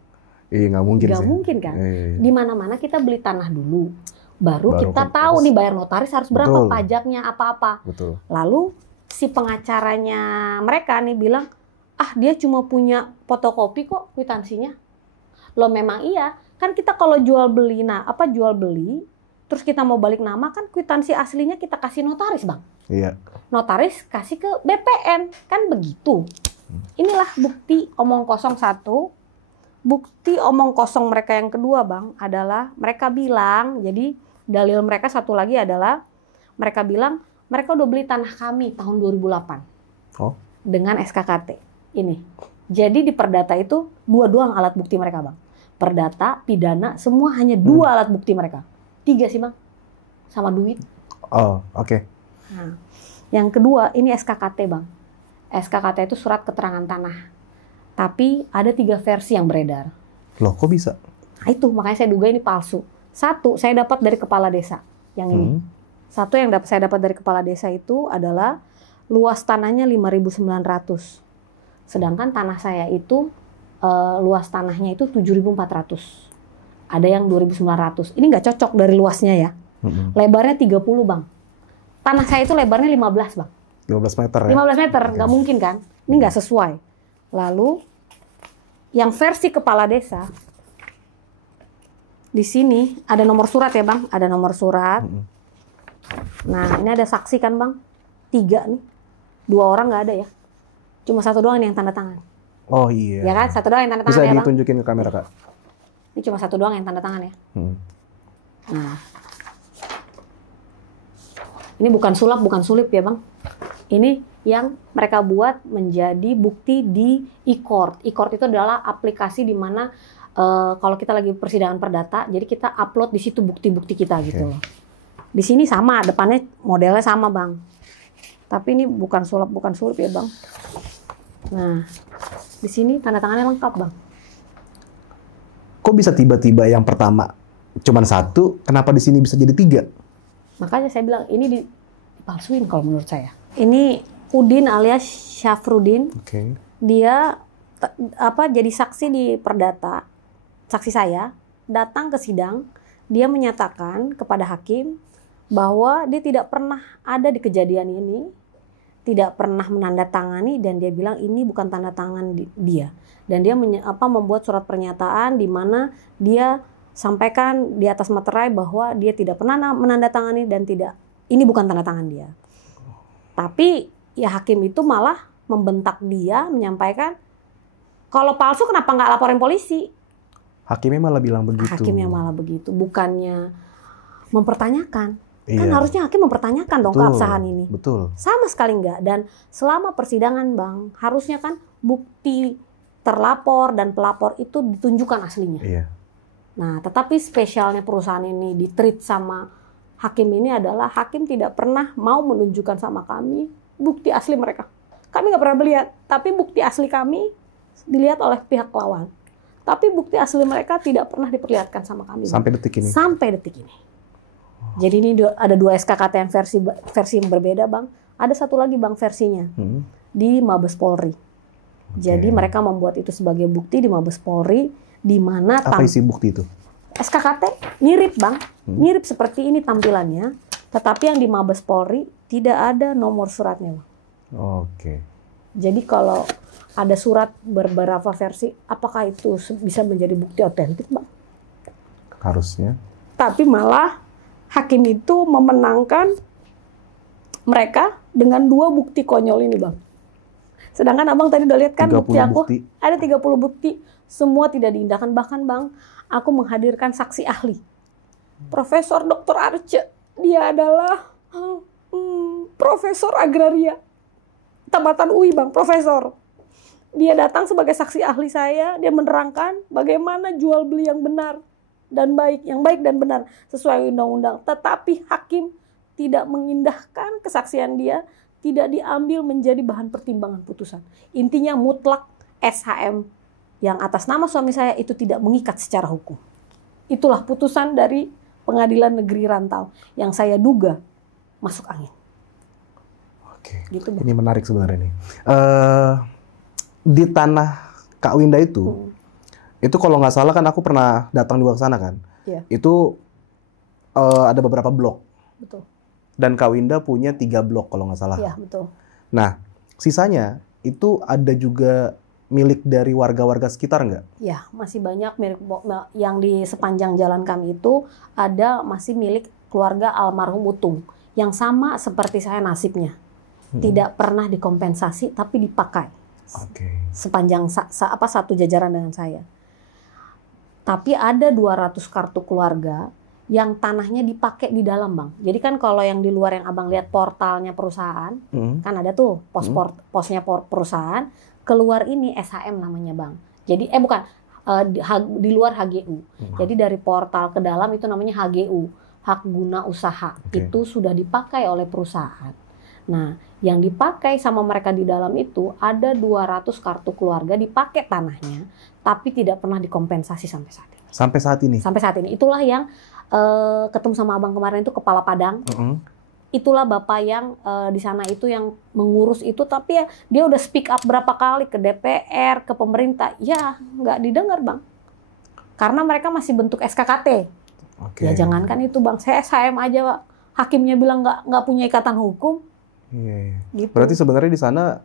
Iya nggak mungkin Nggak sih. mungkin kan? Iya. Di mana-mana kita beli tanah dulu. Baru kita kan tahu harus- nih bayar notaris harus berapa Betul. pajaknya apa-apa. Betul. Lalu si pengacaranya mereka nih bilang, ah dia cuma punya fotokopi kok kwitansinya. Loh memang iya, kan kita kalau jual beli, jual beli, terus kita mau balik nama kan kwitansi aslinya kita kasih notaris bang. Iya. Notaris kasih ke BPN, kan begitu. Inilah bukti omong kosong 1. Bukti omong kosong mereka yang kedua bang adalah mereka bilang, jadi dalil mereka satu lagi adalah mereka bilang mereka udah beli tanah kami tahun 2008 Oh. dengan SKKT ini. Jadi di perdata itu 2 doang alat bukti mereka bang. Perdata, pidana, semua hanya 2 alat bukti mereka. 3 sih bang, sama duit. Oh, oke. Nah, yang kedua ini SKKT bang. SKKT itu surat keterangan tanah. Tapi ada 3 versi yang beredar. Loh, kok bisa? Nah, itu makanya saya duga ini palsu. 1 saya dapat dari kepala desa yang ini. 1 yang saya dapat dari kepala desa itu adalah luas tanahnya 5.900. Sedangkan tanah saya itu luas tanahnya itu 7.400. Ada yang 2.900. Ini nggak cocok dari luasnya ya. Lebarnya 30 bang. Tanah saya itu lebarnya 15 bang. 15 meter ya? 15 meter, nggak mungkin kan? Ini nggak sesuai. Lalu yang versi kepala desa di sini ada nomor surat ya bang, ada nomor surat. Nah ini ada saksi kan bang, 3 nih, 2 orang nggak ada ya, cuma 1 doang yang tanda tangan. Oh iya. Ya kan, 1 doang yang tanda tangan Bisa ya bang. ditunjukin ke kamera kak? Ini cuma 1 doang yang tanda tangan ya. Nah ini bukan sulap, bukan sulip ya bang. Ini yang mereka buat menjadi bukti di e-court. E-court itu adalah aplikasi di mana kalau kita lagi persidangan perdata, jadi kita upload di situ bukti-bukti kita gitu loh. Di sini sama, depannya modelnya sama bang. Tapi ini bukan sulap, bukan sulip ya bang. Nah, di sini tanda tangannya lengkap bang. Kok bisa tiba-tiba yang pertama cuman 1, kenapa di sini bisa jadi 3? Makanya saya bilang ini dipalsuin kalau menurut saya. Ini Udin alias Syafruddin. Oke. Dia jadi saksi di perdata. Saksi saya datang ke sidang, dia menyatakan kepada hakim bahwa dia tidak pernah ada di kejadian ini, tidak pernah menandatangani, dan dia bilang ini bukan tanda tangan dia. Dan dia membuat surat pernyataan di mana dia sampaikan di atas materai bahwa dia tidak pernah menandatangani dan ini bukan tanda tangan dia. Tapi ya hakim itu malah membentak dia, menyampaikan kalau palsu kenapa nggak laporin polisi? Hakimnya malah bilang begitu. Hakimnya malah begitu, bukannya mempertanyakan. Iya. Kan harusnya hakim mempertanyakan dong Betul, keabsahan ini. Betul. Sama sekali enggak. Dan selama persidangan bang, harusnya kan bukti terlapor dan pelapor itu ditunjukkan aslinya. Iya. Nah, tetapi spesialnya perusahaan ini di-treat sama hakim ini adalah hakim tidak pernah mau menunjukkan sama kami bukti asli mereka. Kami nggak pernah melihat, tapi bukti asli kami dilihat oleh pihak lawan. Tapi bukti asli mereka tidak pernah diperlihatkan sama kami. Sampai detik ini. Sampai detik ini. Jadi ini ada 2 SKKT yang versi yang berbeda bang. Ada satu lagi bang versinya di Mabes Polri. Jadi mereka membuat itu sebagai bukti di Mabes Polri, di mana Apa isi bukti itu? SKKT mirip bang, mirip seperti ini tampilannya, tetapi yang di Mabes Polri tidak ada nomor suratnya bang. Oke. Jadi kalau ada surat beberapa versi, apakah itu bisa menjadi bukti otentik bang? Harusnya. Tapi malah hakim itu memenangkan mereka dengan 2 bukti konyol ini bang. Sedangkan abang tadi udah lihat kan 30 bukti aku, bukti. ada 30 bukti, semua tidak diindahkan. Bahkan bang, aku menghadirkan saksi ahli. Profesor Dr. Arce, dia adalah profesor agraria. Tamatan UI bang, profesor. Dia datang sebagai saksi ahli saya, dia menerangkan bagaimana jual beli yang benar dan baik, yang baik dan benar sesuai undang-undang. Tetapi hakim tidak mengindahkan kesaksian dia, tidak diambil menjadi bahan pertimbangan putusan. Intinya mutlak SHM yang atas nama suami saya itu tidak mengikat secara hukum. Itulah putusan dari Pengadilan Negeri Rantau yang saya duga masuk angin. Oke. Gitu, Bang. Ini menarik sebenarnya nih. Di tanah Kak Winda itu kalau nggak salah kan aku pernah datang juga ke sana kan. Iya. Itu ada beberapa blok. Betul. Dan Kak Winda punya 3 blok kalau nggak salah. Iya, betul. Nah, sisanya itu ada juga milik dari warga-warga sekitar nggak? Ya, masih banyak milik yang di sepanjang jalan kami itu ada masih milik keluarga almarhum Utung yang sama seperti saya nasibnya. Tidak pernah dikompensasi tapi dipakai. Oke. Sepanjang satu jajaran dengan saya. Tapi ada 200 kartu keluarga yang tanahnya dipakai di dalam, Bang. Jadi kan kalau yang di luar yang Abang lihat portalnya perusahaan, kan ada tuh posnya perusahaan, keluar ini SHM namanya, Bang. Jadi bukan di luar HGU. Jadi dari portal ke dalam itu namanya HGU, hak guna usaha. Itu sudah dipakai oleh perusahaan. Nah, yang dipakai sama mereka di dalam itu ada 200 kartu keluarga dipakai tanahnya, tapi tidak pernah dikompensasi sampai saat ini. Sampai saat ini? Sampai saat ini. Itulah yang ketemu sama abang kemarin itu Kepala Padang. Itulah bapak yang di sana itu yang mengurus itu, tapi ya dia udah speak up berapa kali ke DPR, ke pemerintah, ya nggak didengar, Bang. Karena mereka masih bentuk SKKT. Ya jangankan itu, Bang, saya SHM aja, Pak. Hakimnya bilang nggak punya ikatan hukum. Iya. Gitu. Berarti sebenarnya di sana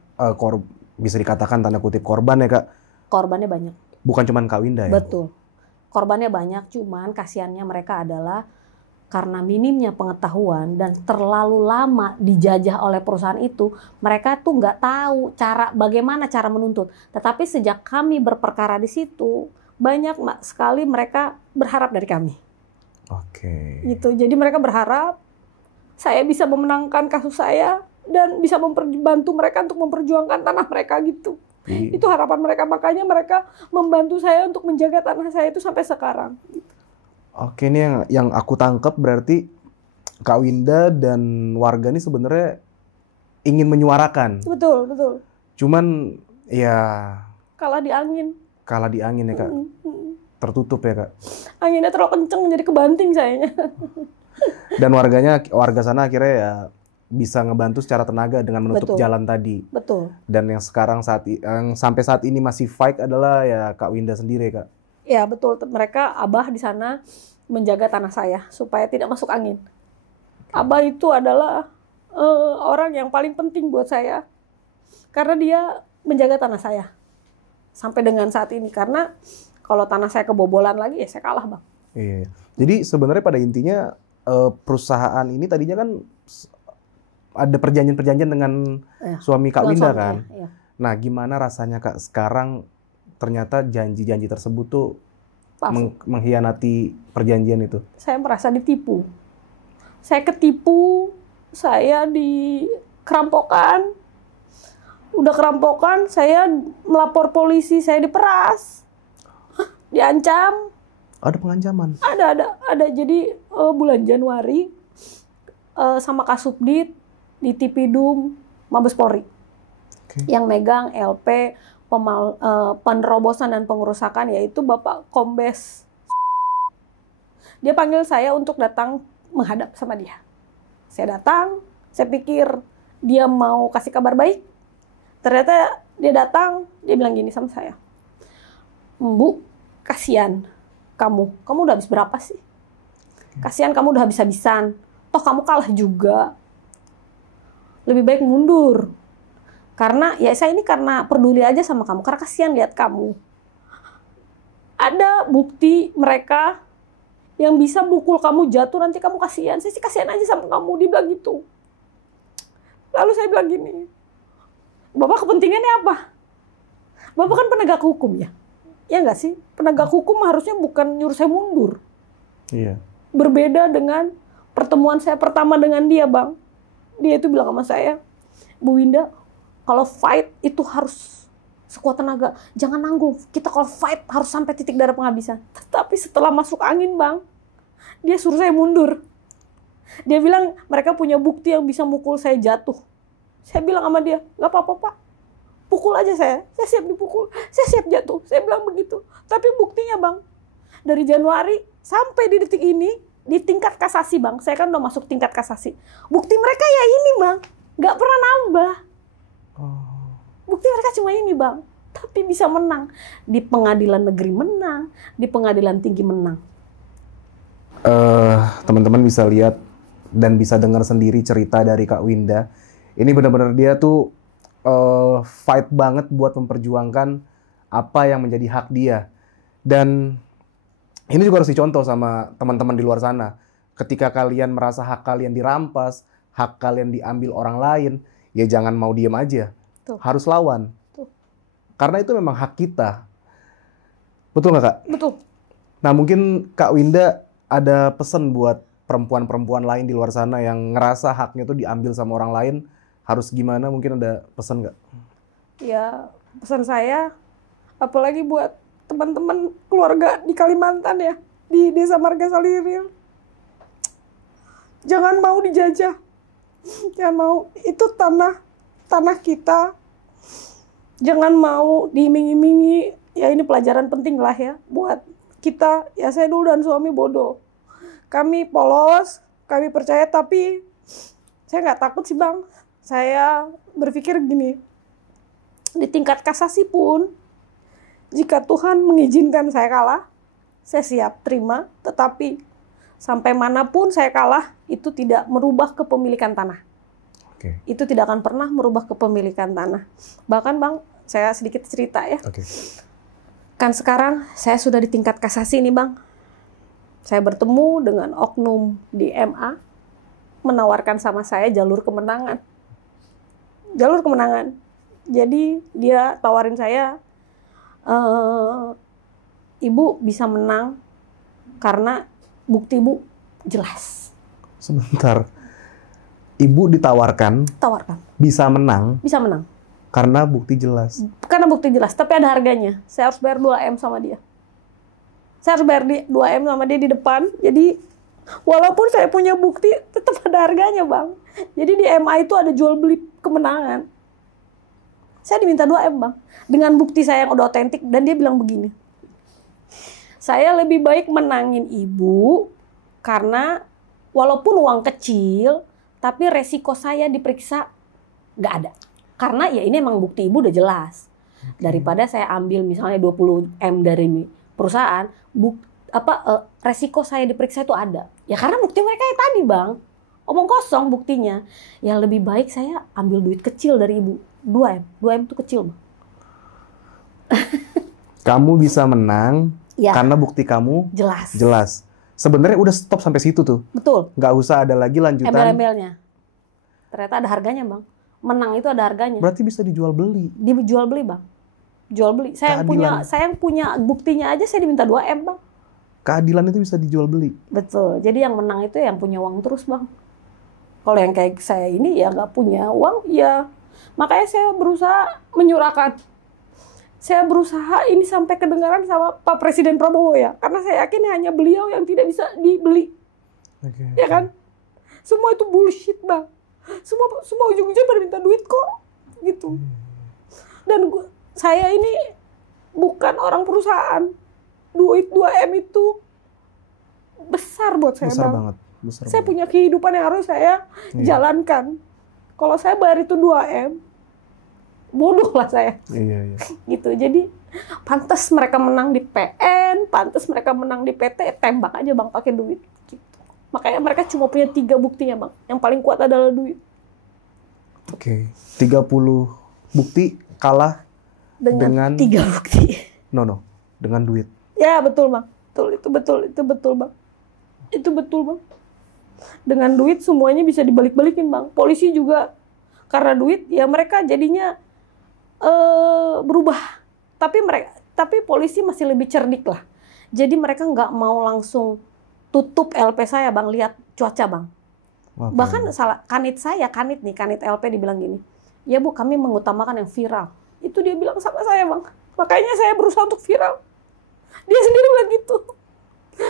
bisa dikatakan tanda kutip korban ya, Kak? Korbannya banyak. Bukan cuma Kak Winda ya? Betul. Korbannya banyak, cuman kasihannya mereka adalah karena minimnya pengetahuan dan terlalu lama dijajah oleh perusahaan itu, mereka tuh nggak tahu bagaimana cara menuntut. Tetapi sejak kami berperkara di situ, banyak sekali mereka berharap dari kami. Oke. Gitu. Jadi mereka berharap saya bisa memenangkan kasus saya dan bisa membantu mereka untuk memperjuangkan tanah mereka gitu. Itu harapan mereka, makanya mereka membantu saya untuk menjaga tanah saya itu sampai sekarang. Oke, ini yang aku tangkap berarti Kak Winda dan warga ini sebenarnya ingin menyuarakan. Betul, betul. Cuman ya Kalah di angin. Kalah di angin ya, Kak. Tertutup ya, Kak. Anginnya terlalu kenceng jadi kebanting sayanya. Dan warga sana akhirnya ya bisa ngebantu secara tenaga dengan menutup jalan tadi. Betul. Dan yang sekarang sampai saat ini masih fight adalah ya Kak Winda sendiri, Kak. Ya betul, mereka Abah di sana menjaga tanah saya supaya tidak masuk angin. Abah itu adalah orang yang paling penting buat saya karena dia menjaga tanah saya sampai dengan saat ini. Karena kalau tanah saya kebobolan lagi ya saya kalah, Bang. Iya. Jadi sebenarnya pada intinya perusahaan ini tadinya kan ada perjanjian-perjanjian dengan suami Kak Winda kan. Iya. Nah, gimana rasanya, Kak, sekarang ternyata janji-janji tersebut tuh mengkhianati perjanjian itu? Saya merasa ditipu. Saya ketipu, saya dikerampokan. Udah kerampokan, saya melapor polisi, saya diperas. Diancam. Ada pengancaman? Ada. Jadi bulan Januari sama Kasubdit di Tipidum Mabes Polri. Yang megang LP penerobosan dan pengerusakan yaitu Bapak Kombes. Dia panggil saya untuk datang menghadap sama dia. Saya datang, saya pikir dia mau kasih kabar baik. Ternyata Dia datang, dia bilang gini sama saya, Bu, kasihan kamu udah habis berapa sih? Kasihan kamu udah habis-habisan, toh kamu kalah juga. Lebih baik mundur. Karena ya saya ini karena peduli aja sama kamu, karena kasihan lihat kamu. Ada bukti mereka yang bisa mukul kamu jatuh, nanti kamu kasihan. Saya sih kasihan aja sama kamu, dia bilang gitu. Lalu saya bilang gini, Bapak kepentingannya apa? Bapak kan penegak hukum ya? Ya nggak sih? Penegak hukum harusnya bukan nyuruh saya mundur. Iya. Berbeda dengan pertemuan saya pertama dengan dia, Bang. Dia itu bilang sama saya, Bu Winda, kalau fight itu harus sekuat tenaga. Jangan nanggung. Kita kalau fight harus sampai titik darah penghabisan. Tapi setelah masuk angin, Bang, dia suruh saya mundur. Dia bilang mereka punya bukti yang bisa mukul saya jatuh. Saya bilang sama dia, nggak apa-apa, Pak. Pukul aja saya siap dipukul, saya siap jatuh. Saya bilang begitu. Tapi buktinya, Bang, dari Januari sampai di detik ini, di tingkat kasasi, Bang. Saya kan udah masuk tingkat kasasi. Bukti mereka ya ini, Bang. Nggak pernah nambah. Bukti mereka cuma ini, Bang. Tapi bisa menang. Di pengadilan negeri menang, di pengadilan tinggi menang. Teman-teman bisa lihat dan bisa dengar sendiri cerita dari Kak Winda. Ini benar-benar dia tuh fight banget buat memperjuangkan apa yang menjadi hak dia. Dan ini juga harus dicontoh sama teman-teman di luar sana. Ketika kalian merasa hak kalian dirampas, hak kalian diambil orang lain, ya jangan mau diem aja. Tuh. Harus lawan. Tuh. Karena itu memang hak kita. Betul nggak, Kak? Betul. Nah, mungkin Kak Winda ada pesan buat perempuan-perempuan lain di luar sana yang ngerasa haknya tuh diambil sama orang lain, harus gimana? Mungkin ada pesan nggak? Ya, pesan saya, apalagi buat teman-teman keluarga di Kalimantan ya, di Desa Marga Saliril. Jangan mau dijajah. Jangan mau. Itu tanah kita. Jangan mau diiming-imingi. Ya ini pelajaran penting lah ya buat kita. Ya saya dulu dan suami bodoh. Kami polos, kami percaya, tapi saya nggak takut sih, Bang. Saya berpikir gini, di tingkat kasasi pun, jika Tuhan mengizinkan saya kalah, saya siap terima, tetapi sampai manapun saya kalah, itu tidak merubah kepemilikan tanah. Oke. Itu tidak akan pernah merubah kepemilikan tanah. Bahkan, Bang, saya sedikit cerita ya. Oke. Kan sekarang saya sudah di tingkat kasasi nih, Bang. Saya bertemu dengan oknum di MA, menawarkan sama saya jalur kemenangan. Jalur kemenangan. Jadi dia tawarin saya, Ibu bisa menang karena bukti Ibu jelas. Sebentar. Ibu ditawarkan Tawarkan. bisa menang Bisa menang. karena bukti jelas. Karena bukti jelas, tapi ada harganya. Saya harus bayar 2M sama dia. Saya harus bayar 2M sama dia di depan. Jadi walaupun saya punya bukti, tetap ada harganya, Bang. Jadi di MA itu ada jual beli kemenangan. Saya diminta 2M, Bang. Dengan bukti saya yang udah otentik. Dan dia bilang begini, saya lebih baik menangin Ibu karena walaupun uang kecil, tapi resiko saya diperiksa nggak ada. Karena ya ini emang bukti Ibu udah jelas. Daripada saya ambil misalnya 20M dari perusahaan, resiko saya diperiksa itu ada. Ya karena bukti mereka yang tadi, Bang. Omong kosong buktinya. Ya lebih baik saya ambil duit kecil dari Ibu. 2M. 2M itu kecil, Bang. Kamu bisa menang Ya. karena bukti kamu Jelas. jelas. Sebenarnya udah stop sampai situ tuh. Betul. Nggak usah ada lagi lanjutan. Embel-embelnya. Ternyata ada harganya, Bang. Menang itu ada harganya. Berarti bisa dijual beli. Dijual beli, Bang. Jual beli. Saya yang punya buktinya aja saya diminta 2M, Bang. Keadilan itu bisa dijual beli. Betul. Jadi yang menang itu yang punya uang terus, Bang. Kalau yang kayak saya ini ya nggak punya uang, ya makanya saya berusaha menyurahkan. Saya berusaha ini sampai kedengaran sama Pak Presiden Prabowo ya. Karena saya yakin hanya beliau yang tidak bisa dibeli. Okay. Ya kan? Semua itu bullshit, Bang. Semua ujung-ujungnya pada minta duit kok. Gitu. Dan saya ini bukan orang perusahaan. Duit 2M itu besar buat saya, Besar Bang. banget. Besar Saya banget. punya kehidupan yang harus saya jalankan. Kalau saya bayar itu 2M, Bodoh lah saya. Iya. Gitu. Jadi pantas mereka menang di PN, pantas mereka menang di PT, tembak aja Bang pakai duit. Gitu. Makanya mereka cuma punya 3 buktinya Bang. Yang paling kuat adalah duit. Oke. 30 bukti kalah dengan 3 bukti. No. Dengan duit. Ya betul Bang. Itu betul Bang. Itu betul Bang. Dengan duit semuanya bisa dibalik-balikin Bang. Polisi juga karena duit ya mereka jadinya berubah. Tapi polisi masih lebih cerdik lah. Jadi mereka nggak mau langsung tutup LP saya Bang, lihat cuaca Bang. Okay. Bahkan kanit LP dibilang gini, ya Bu kami mengutamakan yang viral. Itu dia bilang sama saya Bang. Makanya saya berusaha untuk viral. Dia sendiri bilang gitu.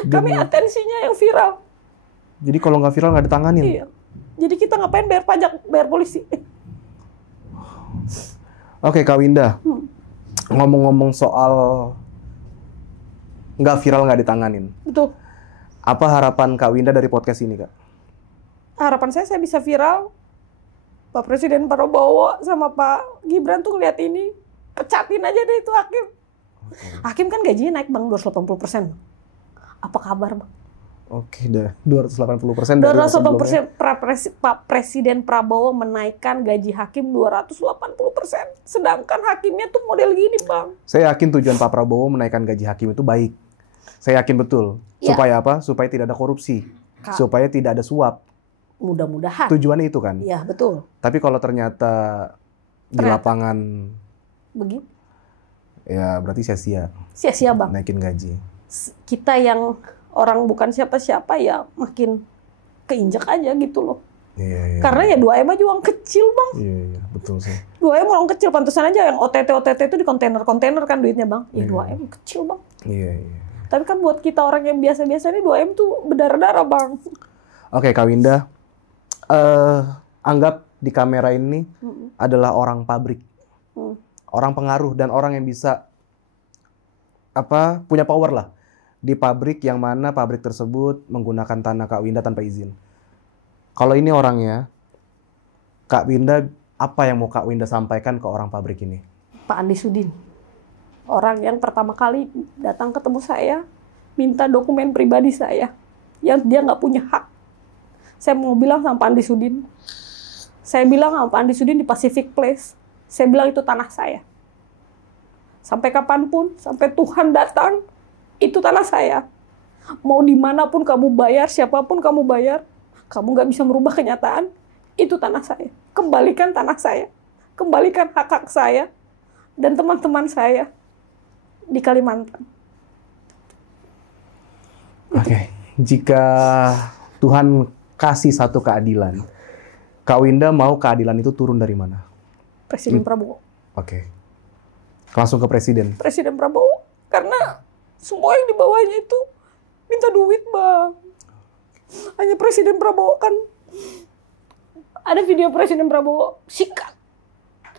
Kami atensinya yang viral. Jadi kalau nggak viral nggak ditanganin? Iya. Jadi kita ngapain bayar pajak, bayar polisi? Oke, Kak Winda. Ngomong-ngomong soal nggak viral nggak ditanganin. Betul. Apa harapan Kak Winda dari podcast ini, Kak? Harapan saya bisa viral. Pak Presiden Prabowo sama Pak Gibran tuh ngeliat ini, pecatin aja deh itu hakim. Hakim kan gajinya naik Bang 280%. Apa kabar Bang? Oke, 280% dari 280% Pak Presiden Prabowo menaikkan gaji hakim 280%. Sedangkan hakimnya tuh model gini Bang. Saya yakin tujuan Pak Prabowo menaikkan gaji hakim itu baik. Saya yakin betul. Ya. Supaya apa? Supaya tidak ada korupsi. Supaya tidak ada suap. Mudah-mudahan. Tujuannya itu kan? Iya, betul. Tapi kalau ternyata di lapangan begitu, ya berarti sia-sia. Sia-sia Bang. Naikin gaji. Kita yang orang bukan siapa-siapa ya makin keinjak aja gitu loh. Iya. Karena ya 2M aja uang kecil Bang. Iya, betul sih. 2M uang kecil, pantesan aja yang OTT itu di kontainer kan duitnya Bang. Ya 2M kecil Bang. Iya. Tapi kan buat kita orang yang biasa-biasa ini 2M tuh berdarah-darah Bang. Oke, Kak Winda. Anggap di kamera ini adalah orang pabrik. Orang pengaruh dan orang yang bisa punya power lah di pabrik yang mana pabrik tersebut menggunakan tanah Kak Winda tanpa izin. Kalau ini orangnya, Kak Winda, apa yang mau Kak Winda sampaikan ke orang pabrik ini? Pak Andi Sudin, orang yang pertama kali datang ketemu saya, minta dokumen pribadi saya, yang dia nggak punya hak. Saya mau bilang sama Pak Andi Sudin, saya bilang sama Pak Andi Sudin di Pacific Place, saya bilang itu tanah saya. Sampai kapanpun, sampai Tuhan datang, itu tanah saya. Mau dimanapun kamu bayar, siapapun kamu bayar, kamu nggak bisa merubah kenyataan. Itu tanah saya. Kembalikan tanah saya. Kembalikan hak-hak saya dan teman-teman saya di Kalimantan. Oke. Jika Tuhan kasih satu keadilan, Kak Winda mau keadilan itu turun dari mana? Presiden Prabowo. Oke. Langsung ke Presiden. Presiden Prabowo. Karena semua yang di bawahnya itu minta duit, Bang. Hanya Presiden Prabowo kan. Ada video Presiden Prabowo sikat,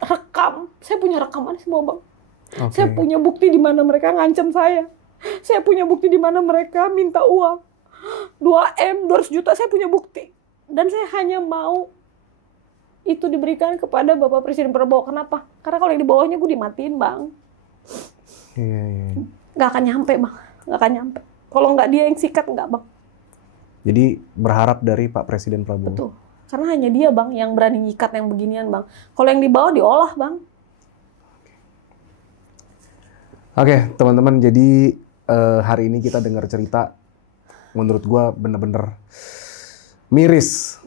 rekam. Saya punya rekaman semua, Bang. Okay. Saya punya bukti di mana mereka ngancam saya. Saya punya bukti di mana mereka minta uang. 2M, 200 juta, saya punya bukti. Dan saya hanya mau itu diberikan kepada Bapak Presiden Prabowo. Kenapa? Karena kalau yang di bawahnya gue dimatiin, Bang. Iya. Nggak akan nyampe, Bang. Nggak akan nyampe. Kalau nggak dia yang sikat, nggak, Bang. Jadi berharap dari Pak Presiden Prabowo. Betul. Karena hanya dia, Bang, yang berani nyikat yang beginian, Bang. Kalau yang di bawah diolah, Bang. Oke, teman-teman. Jadi hari ini kita dengar cerita. Menurut gue bener-bener miris.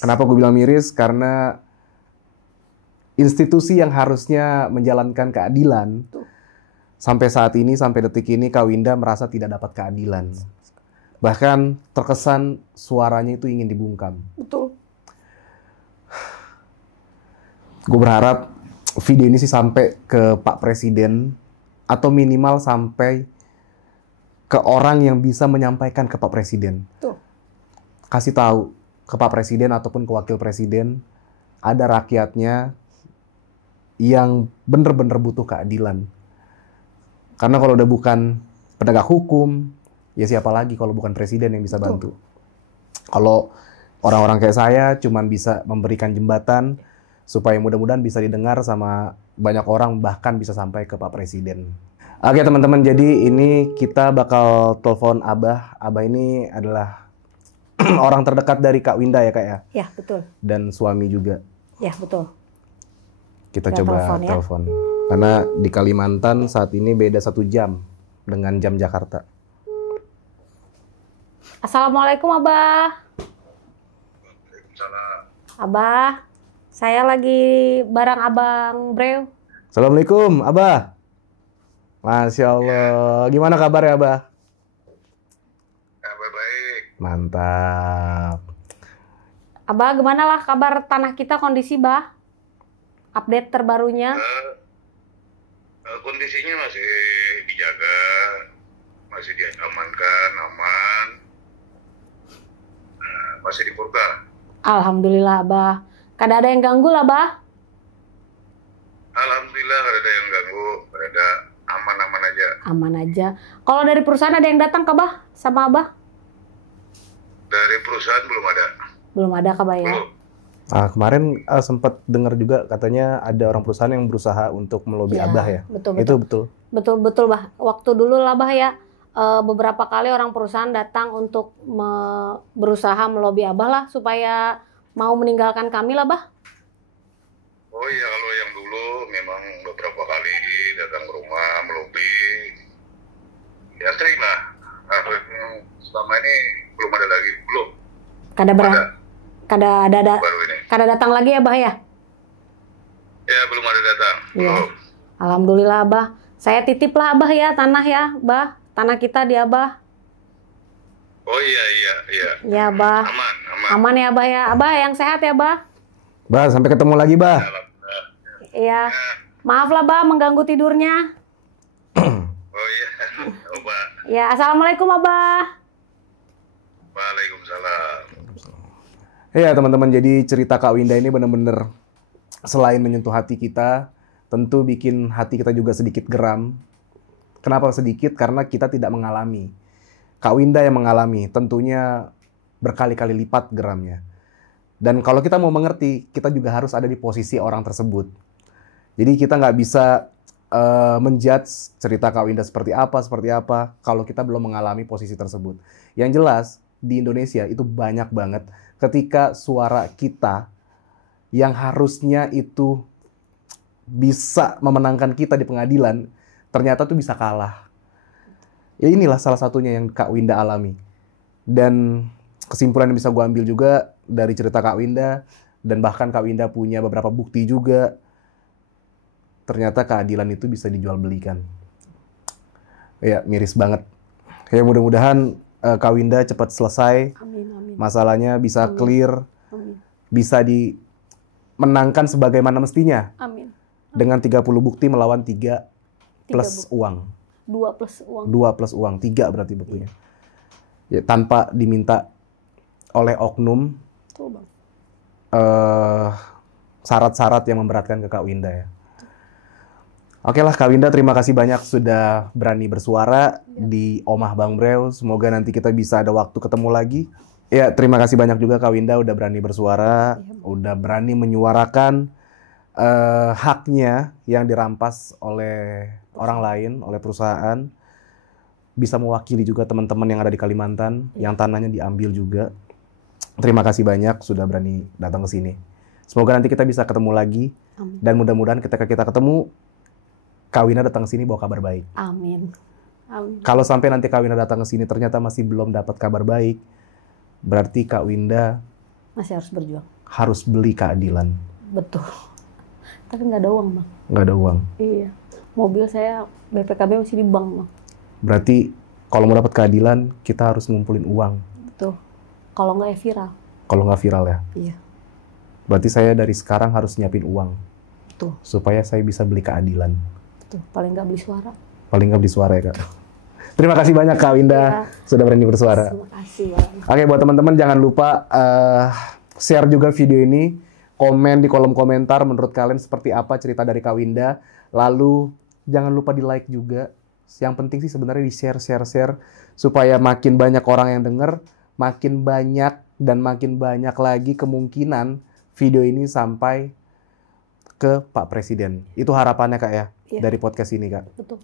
Kenapa gue bilang miris? Karena institusi yang harusnya menjalankan keadilan, sampai saat ini, sampai detik ini, Kak Winda merasa tidak dapat keadilan. Bahkan terkesan suaranya itu ingin dibungkam. Betul. Gue berharap video ini sih sampai ke Pak Presiden, atau minimal sampai ke orang yang bisa menyampaikan ke Pak Presiden. Betul. Kasih tahu ke Pak Presiden ataupun ke Wakil Presiden, ada rakyatnya yang bener-bener butuh keadilan. Karena kalau udah bukan penegak hukum, ya siapa lagi kalau bukan Presiden yang bisa bantu. Kalau orang-orang kayak saya cuman bisa memberikan jembatan supaya mudah-mudahan bisa didengar sama banyak orang, bahkan bisa sampai ke Pak Presiden. Oke teman-teman, jadi ini kita bakal telepon Abah. Abah ini adalah orang terdekat dari Kak Winda ya Kak ya? Ya, betul. Dan suami juga. Ya, betul. Kita Kita coba telepon ya. telepon. Karena di Kalimantan saat ini beda 1 jam dengan jam Jakarta. Assalamualaikum Abah. Abah, saya lagi bareng Abang Brew. Assalamualaikum Abah. Masya Allah. Gimana kabar ya Abah? Kabar baik. Mantap. Abah, gimana lah kabar tanah kita kondisi, Bah? Update terbarunya. Kondisinya masih dijaga, masih diamankan, aman, masih dipurka. Alhamdulillah, Abah. Kada ada yang ganggu lah, Bah? Alhamdulillah nggak ada yang ganggu, ada aman-aman aja. Aman aja. Kalau dari perusahaan ada yang datang ke Bah sama Abah? Dari perusahaan belum ada. Belum ada, Kak, Bah ya? Belum. Kemarin sempat dengar juga katanya ada orang perusahaan yang berusaha untuk melobi Ya, Abah ya. betul, Itu betul. Betul, Bah. Waktu dulu lah, Bah ya. Beberapa kali orang perusahaan datang untuk berusaha melobi Abah lah supaya mau meninggalkan kami lah, Bah. Oh iya, kalau yang dulu memang beberapa kali datang ke rumah melobi. Ya sering lah. Selama ini belum ada lagi, belum. Kada Baru ini. kada datang lagi ya, Bah ya? Ya belum ada datang. Iya. Belum. Alhamdulillah, Abah. Saya titip lah, Abah ya, tanah ya, Bah. Tanah kita di Abah. Oh iya. Ya, Bah. Aman. Aman ya, Abah ya. Abah yang sehat ya, Bah. Bah, sampai ketemu lagi, Bah. Alhamdulillah. Iya. Maaf lah, Bah, mengganggu tidurnya. Oh iya. Coba. Ya, Assalamualaikum, Abah. Waalaikumsalam. Iya teman-teman, jadi cerita Kak Winda ini benar-benar selain menyentuh hati kita, tentu bikin hati kita juga sedikit geram. Kenapa sedikit? Karena kita tidak mengalami. Kak Winda yang mengalami, tentunya berkali-kali lipat geramnya. Dan kalau kita mau mengerti, kita juga harus ada di posisi orang tersebut. Jadi kita nggak bisa menjudge cerita Kak Winda seperti apa, kalau kita belum mengalami posisi tersebut. Yang jelas, di Indonesia itu banyak banget ketika suara kita yang harusnya itu bisa memenangkan kita di pengadilan, ternyata tuh bisa kalah. Ya inilah salah satunya yang Kak Winda alami. Dan kesimpulan yang bisa gue ambil juga dari cerita Kak Winda, dan bahkan Kak Winda punya beberapa bukti juga, ternyata keadilan itu bisa dijual belikan. Ya, miris banget. Ya mudah-mudahan Kak Winda cepat selesai. Amin. Masalahnya bisa clear, bisa dimenangkan sebagaimana mestinya. Amin. Dengan 30 bukti melawan 3 plus uang. 2 plus uang. 2 plus uang, 3 berarti buktinya. Ya, tanpa diminta oleh oknum Tuh, Bang. syarat-syarat yang memberatkan ke Kak Winda ya. Oke lah Kak Winda, terima kasih banyak sudah berani bersuara di Omah Bang Brew. Semoga nanti kita bisa ada waktu ketemu lagi. Ya, terima kasih banyak juga Kak Winda udah berani bersuara, udah berani menyuarakan haknya yang dirampas oleh orang lain, oleh perusahaan. Bisa mewakili juga teman-teman yang ada di Kalimantan, yang tanahnya diambil juga. Terima kasih banyak sudah berani datang ke sini. Semoga nanti kita bisa ketemu lagi. Amin. Dan mudah-mudahan ketika kita ketemu, Kak Winda datang ke sini bawa kabar baik. Amin. Kalau sampai nanti Kak Winda datang ke sini ternyata masih belum dapat kabar baik, berarti Kak Winda Masih harus berjuang. harus beli keadilan. Betul. Tapi nggak ada uang, Bang. Nggak ada uang. Iya. Mobil saya BPKB masih di bank, Bang. Berarti kalau mau dapat keadilan, kita harus ngumpulin uang. Betul. Kalau nggak ya viral. Kalau nggak viral ya. Iya. Berarti saya dari sekarang harus nyiapin uang. Betul. Supaya saya bisa beli keadilan. Betul. Paling nggak beli suara. Paling nggak beli suara ya Kak. Terima kasih banyak Kak Winda sudah berani bersuara. Terima kasih, Bang. Oke, buat teman-teman jangan lupa share juga video ini, komen di kolom komentar menurut kalian seperti apa cerita dari Kak Winda. Lalu jangan lupa di like juga. Yang penting sih sebenarnya di share supaya makin banyak orang yang denger, makin banyak dan makin banyak lagi kemungkinan video ini sampai ke Pak Presiden. Itu harapannya Kak ya, Iya. dari podcast ini Kak. Betul.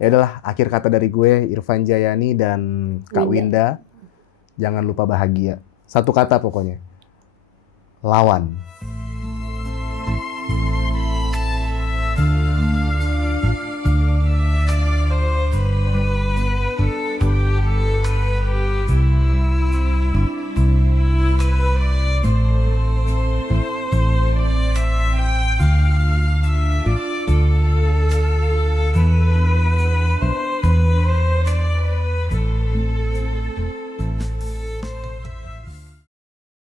Ya udahlah, akhir kata dari gue Irfan Jayani dan Kak Winda. Winda. Jangan lupa bahagia. Satu kata pokoknya. Lawan.